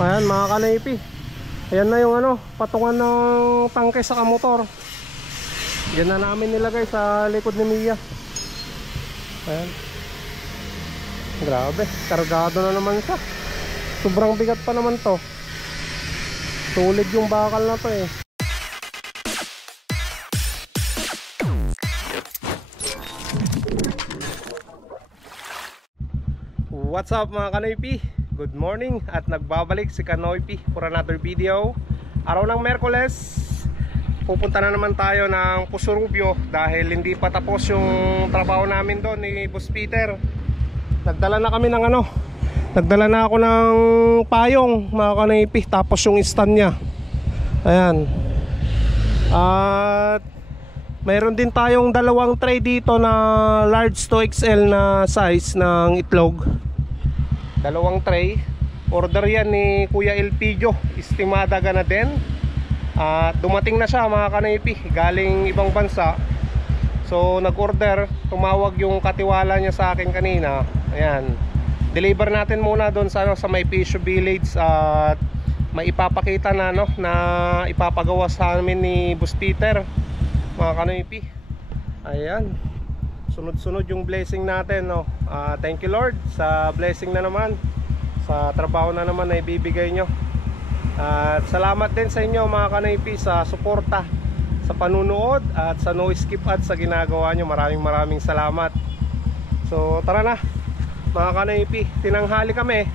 Ayan mga kanaypi, ayan na yung ano, patungan ng tangke sa kamotor. Yan na namin nilagay sa likod ni Mia. Ayan. Grabe, kargado na naman siya. Sobrang bigat pa naman to. Tulid yung bakal na to eh. What's up mga Kanoypi? Good morning at nagbabalik si Kanoypi for another video. Araw ng Merkoles, pupunta na naman tayo ng Pusurubyo dahil hindi pa tapos yung trabaho namin doon ni Boss Peter. Nagdala na kami ng ano, nagdala na ako ng payong mga Kanoypi, tapos yung stand nya. Ayan. At mayroon din tayong dalawang tray dito na large to XL na size ng itlog. Dalawang tray. Order yan ni Kuya Elpidio, estimada ka na din. Dumating na siya mga Kanoypi, galing ibang bansa. So nag-order, tumawag yung katiwala niya sa akin kanina. Ayan, deliver natin muna doon sa, sa may Pisho Village. At may ipapakita na, no, na ipapagawa sa amin ni Boss Peter mga Kanoypi. Ayan, sunod-sunod yung blessing natin, no. Thank you Lord sa blessing na naman, sa trabaho na naman na ibibigay nyo. At salamat din sa inyo mga Kanoypi sa suporta, sa panunood at sa no skip ads sa ginagawa nyo. Maraming salamat. So tara na mga Kanoypi, tinanghali kami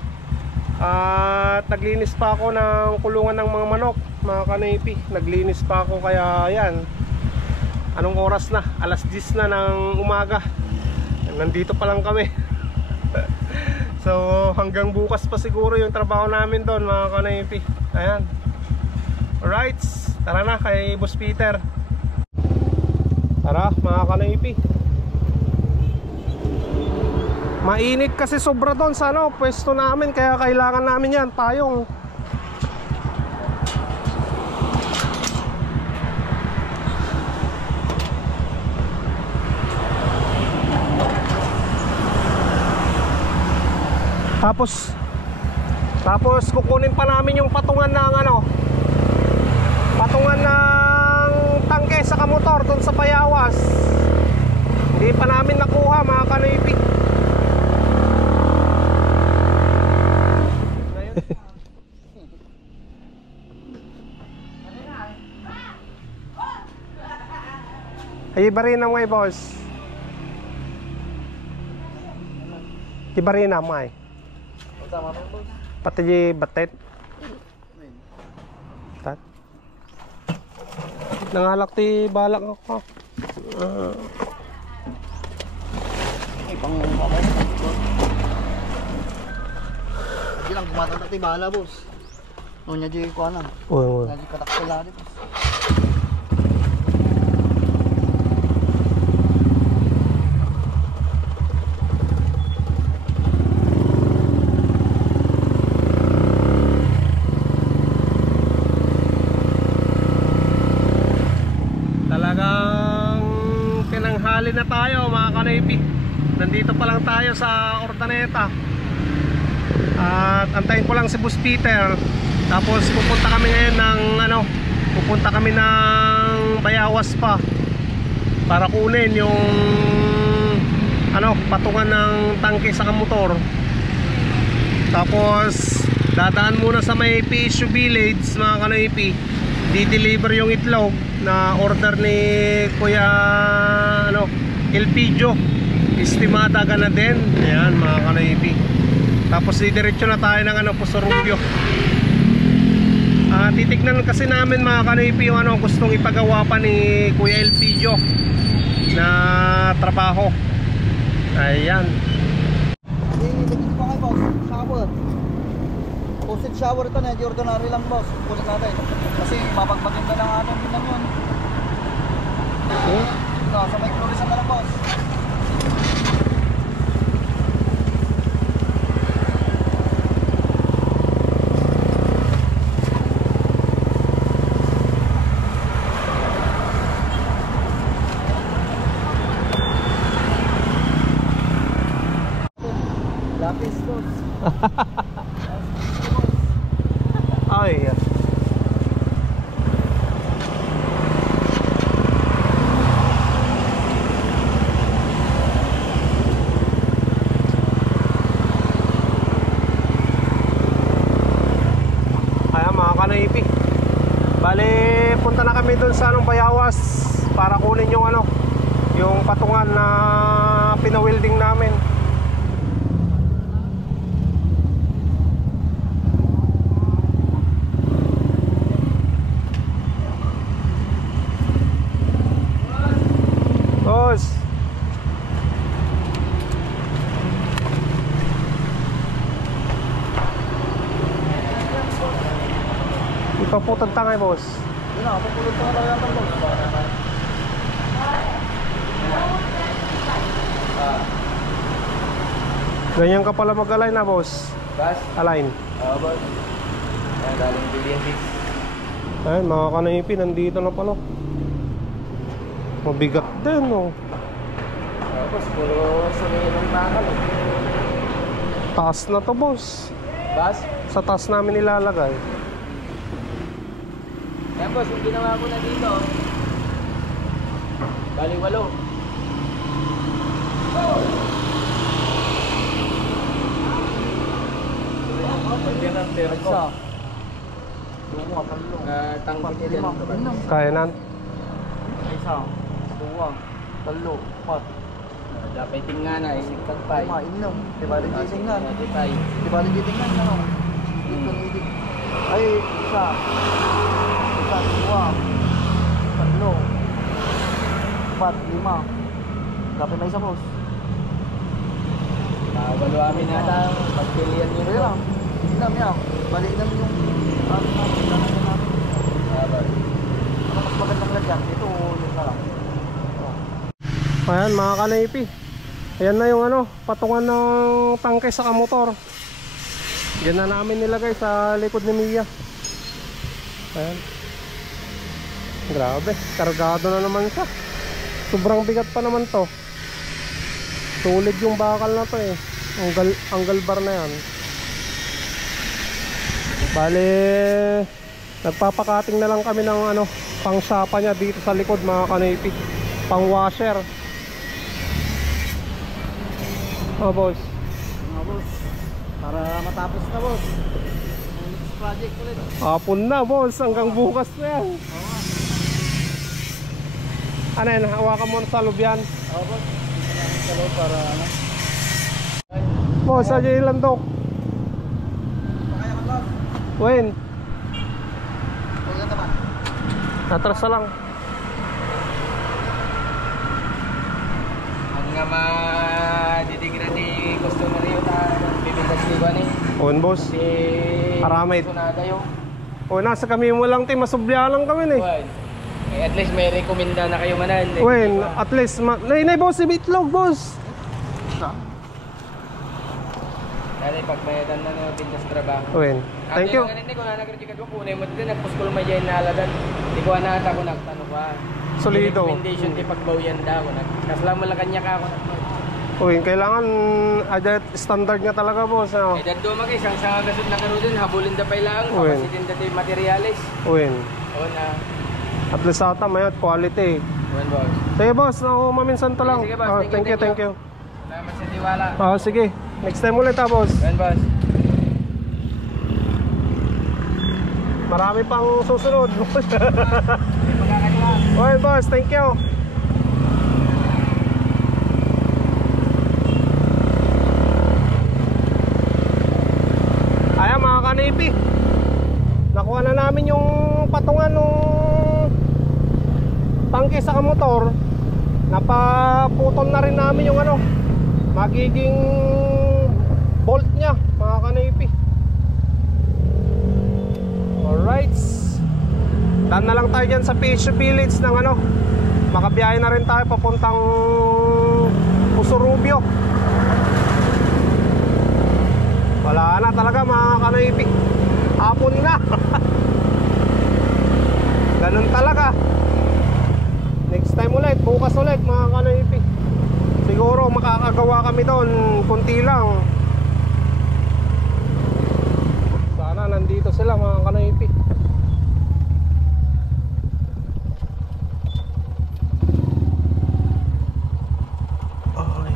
at naglinis pa ako ng kulungan ng mga manok mga Kanoypi. Naglinis pa ako, kaya ayan, anong oras na? Alas 10 na ng umaga. Nandito pa lang kami. So hanggang bukas pa siguro yung trabaho namin doon mga Kanoypi. Ayan. Alright, tara na kay Boss Peter. Tara mga Kanoypi. Mainit kasi sobra doon sa ano, pwesto namin, kaya kailangan namin yan, payong. Tapos kukunin pa namin yung patungan ng ano, patungan ng tangke sa kamotor doon sa Payawas. Hindi pa namin nakuha mga Kanoypi. Ay, iba rin na mga boss. Iba rin na mga pati di batet tat nangalak ti balak ako ipang babay hindi lang kumatanda ti bala boss nunya di ko na hindi katakila di boss. Na tayo mga Kanoypi, nandito pa lang tayo sa Ordaneta at antayin ko lang si Boss Peter. Tapos pupunta kami ngayon ng ano, pupunta kami ng Payawas pa para kunin yung ano, patungan ng tangke sa kamotor. Tapos dadaan muna sa may Pisho Village mga Kanoypi, di-deliver yung itlog na order ni Kuya ano, Elpidio, estimada ka na din. Ayan mga Kanoypi. Tapos diretso na tayo ng ano, Pusurubyo. Titignan kasi namin mga Kanoypi yung ano, gustong ipagawa pa ni Kuya Elpidio na trabaho. Ayan. Dito pa kayo boss, shower. Faucet shower ito na, ordinary lang boss. Kulit natin kasi mapagmaganda ng ating bilang yun. Sa may chlorisa na lang boss. Lapis boss. Ay. Ayan mga kanaypi. Bale, punta na kami dun sa Bayawas para kunin yung yung patungan na pinawilding namin. Boss. Ipaputang tangay, boss. Yun na, papulot ko na lang yan, boss. Ganyan ka pala mag-align na, boss. Bas? Align. Oo, boss. Ayan, galing billion fix. Ayun mga kanaypi, nandito na pala. Mabigat din, oh. Oo, boss. Puro sumili ng bakal. Taas na to, boss. Bas? Sa taas namin ilalagay. Yan, boss. Yung ginawa ko na dito. Galing 8. Isa. Dua, tatlo. Tangkit yan. Kaya na. Isa. Dua. Tatlo. 4. Dapat tingnan na. Isikat pa. Inom. Di ba rin tingnan? Di ba rin tingnan? Ay, isa. Isa, dua. Tatlo. 4, 5. Dapat may isa, boss. Bago amin na lang. Pagpilihan nyo rin lang. Ilam yan. Balik namin yung namin. Mas magandang lagyan. Ito, ulit na lang. Ayan mga kanaypi. Ayan na yung patungan ng tangke sa kamotor. Yan na namin nilagay sa likod ni Mia. Ayan. Grabe, kargado na naman siya. Sobrang bigat pa naman to. Tulid yung bakal na to eh. Ang galbar na yan. Bale, nagpapakating na lang kami ng pang sapa niya dito sa likod mga kanaypi. Pang washer. Oh boss. Boss. Para matapos na, boss. Next project ulit. Hapon na, boss. Hanggang bukas na yan. Ano yan? Hawakan mo na sa lubyan. Oo, boss. Sa loob para Boss, sa ilan dok? Pakaya ka, boss. Wen, Huwag ka naman. natras na lang. Ang nga madidigra ni customer yun na bibigkas ni Bani. Owen, boss. Si Aramid. Sunada yung O, nasa kami mo lang, te. Masubya lang kami, eh. at least may rekomenda na kayo manan. Wen, at least, nay, boss, itlog, boss. Dali pag may dan na pindas trabaho. Wen, thank you. Hindi ko na nag-reject ko kunin mo din nagpuskol may yan na aladan. Di ko na ata ko nagtanong pa. Solido. Recommendation di pagbawyan daw ko kasla mo lang kanya ka ako nagtanong. Wen, kailangan adat standard nga talaga, boss. Eh dadto mag isang sa gasod na karo din habulin da pa ilang kapasitin dati materials. Wen, Oo na. at least ata may quality. One boss. Sige, boss, maminsan to lang. Sige, boss. Thank you. Salamat sa tiwala. Sige. Next time ulit, boss. One boss. Marami pang susunod. Magkakaliwa. Okay, boss, thank you. Ayan mga kanaypi, nakuha na namin yung patungan ng tangke sa motor. Napaputol na rin namin yung magiging bolt nya mga kanaypi. Alright, daan na lang tayo dyan sa PH Village ng makabiyahe na rin tayo papuntang Pusurubio. Wala na talaga mga kanaypi, hapon na. Ganun talaga. Next time ulit, bukas ulit mga kanaypi. Siguro makakagawa kami doon, kunti lang. Sana nandito sila mga kanaypi. kanaypi. Okay.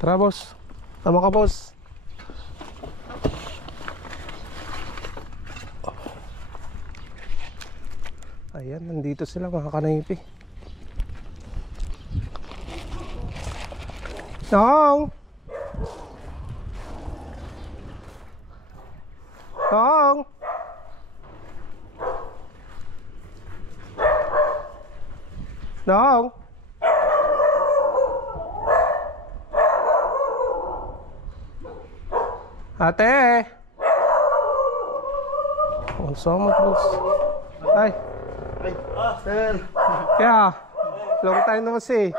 Tara boss. Tama ka boss. Ayan, nandito sila mga kanaypi. Nong! Nong! Nong! Ate! Oh, salamat boss. Ay! Ay, sir. Kaya, long time no see.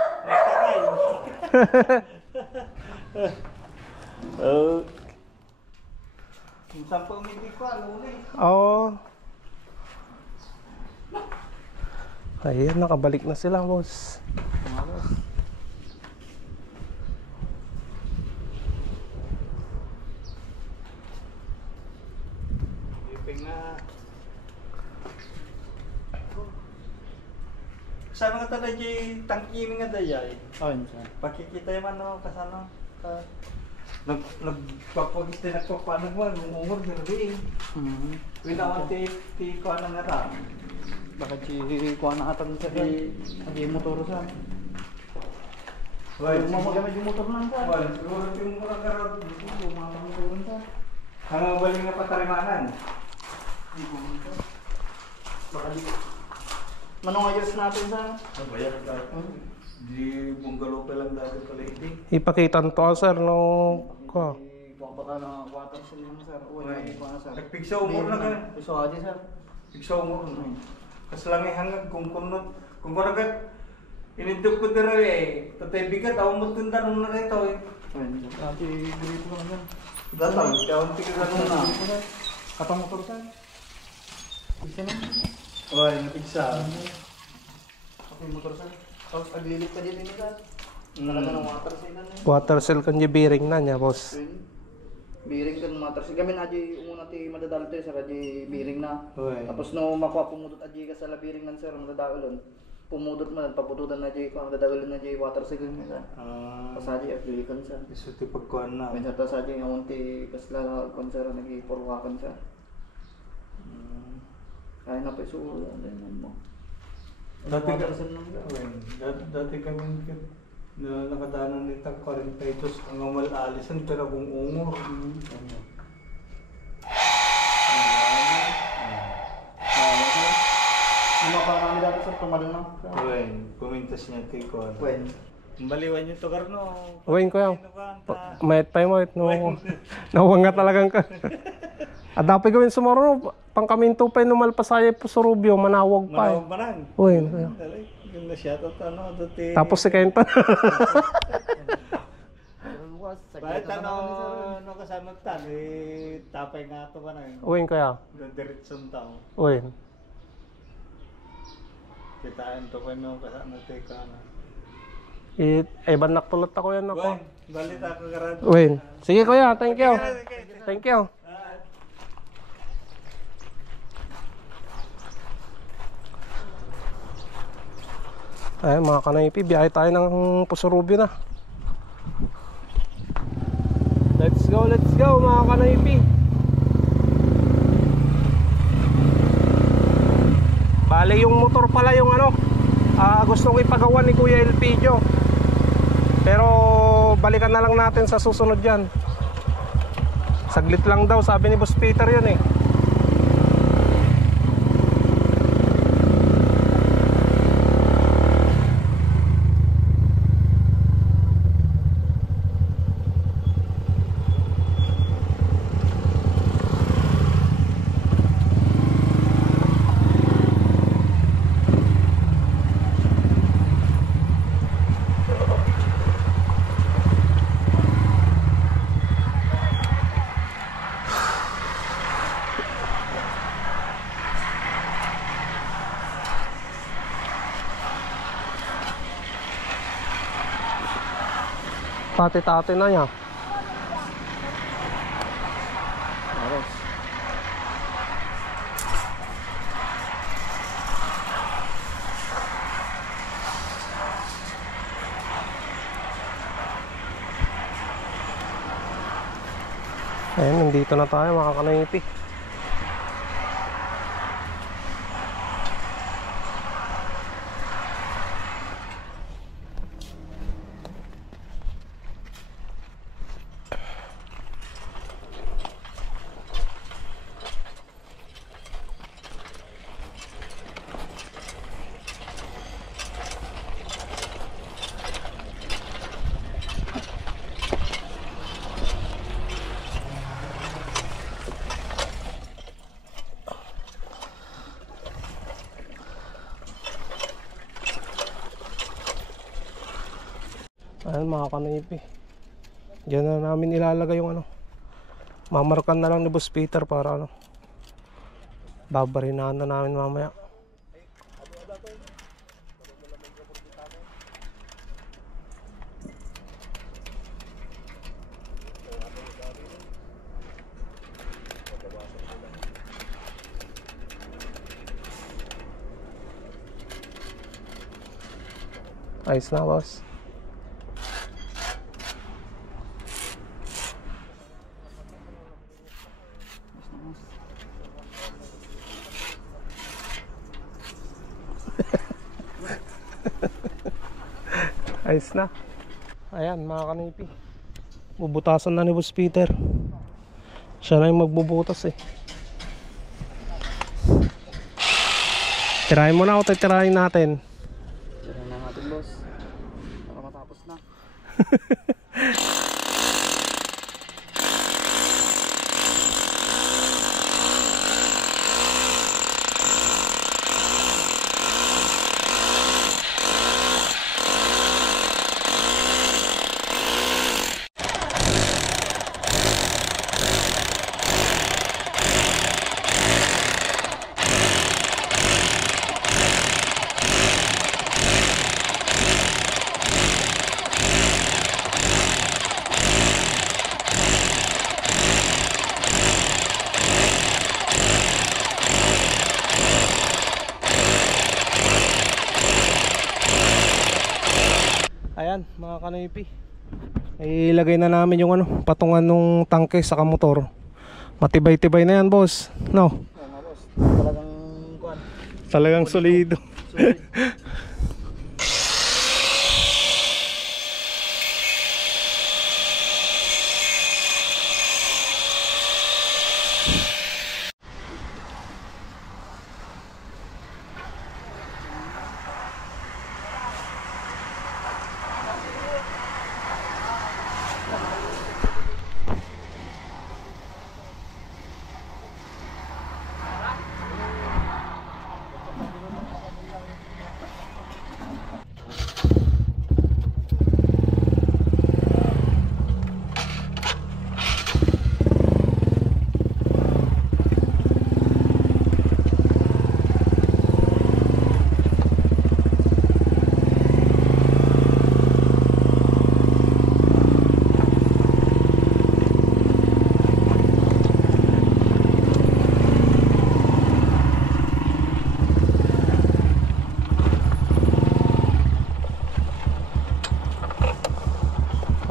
Kung saan pa umindi ko, ano eh. Oo. Ayan, nakabalik na sila boss. Iping na. Saan nga talaga yung tangkiming nga dayay? Oo, sir. Pakikita yung ano, kasano. Nagpapagis din nagpapanag mo, umungor sa gabi. Winawan ti ko anong nga ta. Baka ti ko anong atang sa di motor sa. Wala, mamagamit yung motor lang sa. Wala, siguro yung murang garod. Mamagamit motor sa. Hanggang baling nga patarimanan. Baka di. Manong ayos natin sa? Bayar tayo. Di bungalow pa lang dati pala iti. Ipakita to sir no ko. Kung baka na water sila naman sir. Uy, ko na sir. Nagpigsa umur na ka. Piso aja sir. Pigsa umur na. Kas lang hangag kung kunot. Kung kunot inidok ko dira eh. Tatay bigat ako mo tunda nung na rito eh. Ati grito ko naman. Datang, kawang tigil na. Katang motor sir. Isa na. Wala, napigsa. Ako yung motor sir. Tapos aglilit ka din nila. Talaga ng water sila na yun. Water cell kan bearing na niya boss. Biring kan water sila. Kami na aji umuna ti madadalo tayo sir. Aji biring na. Uy. Tapos no makuha pumudot aji ka sa labiring nan sir. Madadalon. Pumudot man. Papututan na aji ko. Madadalon na aji water sila nila. Tapos aji aglilikan sir. Iso ti pagkuhan na. Minsan tapos aji nga unti kasla konser nagipurwakan sir. Kaya na pa isulo. Ano mo. Dati Water ka, sila nang dati kami na nakadanan ni Tag 42 ang amal alisan pero kung umor. Ano pa kami dati sir, tumal na. Uy, kumintas niya ti ko. When? Baliwan niyo to karno. Uwin ko yan. Mayat pa yung mayat no. Nawang nga talagang ka. Adapi gawin sumaro pang kaminto pa yung numalpasaya po sa Rubio, manawag pa eh. Manawag manang. Uwin. Yung na-shoutout ano, dati. Tapos si Kenton. Bakit ano kasama tan, eh, tapay nga ito ka na eh. Uwin ko yan. Diretsong tao. Uwin. Kitaan to pa nung kasama tayo ka na. Eban nakpulot ako yan ako. Balita ko karad. Uwin. Sige kuya, thank you. Thank you. Ay mga kanaypi, biyahe tayo ng Pusurubyo na. Let's go mga kanaypi. Bale yung motor pala yung ano, gustong ipagawa ni Kuya Elpidio. Pero balikan na lang natin sa susunod yan. Saglit lang daw, sabi ni Boss Peter yun eh. Pati-tate na niya. nandito na tayo mga kanaypi. Ayan mga kanaypi, diyan na namin ilalagay yung ano, mamarkan na lang ni Boss Peter para ano, babarinahan na namin mamaya. Ayos na boss. Ayos na. Ayan mga kanaypi, bubutasan na ni Boss Peter. Siya na yung magbubutas eh. Tirahin mo na o titirahin natin? Tira na natin boss. Para matapos na. Ayan mga kanaypi, ilagay na namin yung ano, patungan ng tangke sa motor. Matibay-tibay na yan boss, no? Oo nga boss. Talagang kuan. Talagang solido. Solid.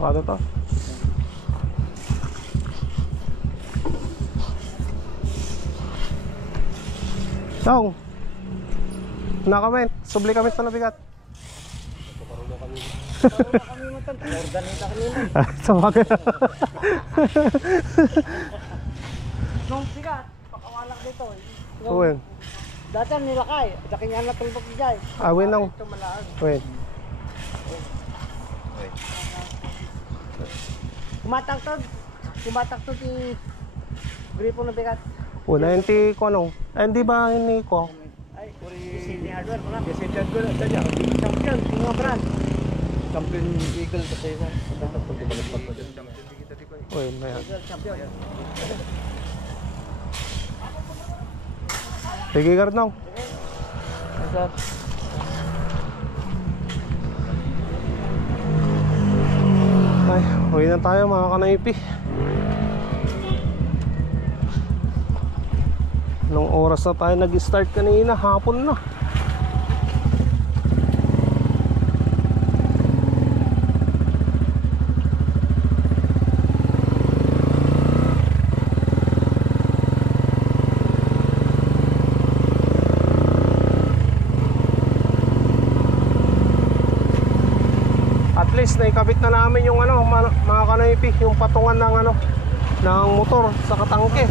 Ano to? Tong. Nakamit, subli kami sa nabigat. Organita kanina. Sa bagay. Nung sigat, pakawalak dito. Uwin. Dati nilakay. Daki nga natulbog dyan. Awin nang. Ito malaan. Uwin. Kumatakto ti gripo ng bigat. Una yung ti ko ano. Eh hindi ba hindi ko? Ay, City Hardware pala. City Hardware sa dyan. Champion, mga brand. Champion Eagle kasi sa Uwin, may champion. sige Gardong. Sir. Ay, uwi na tayo mga kanaypi. Nung oras na tayo nag-start kanina, hapon na. least naikabit na namin yung ano mga kanoypi, yung patungan ng ano ng motor sa katangke.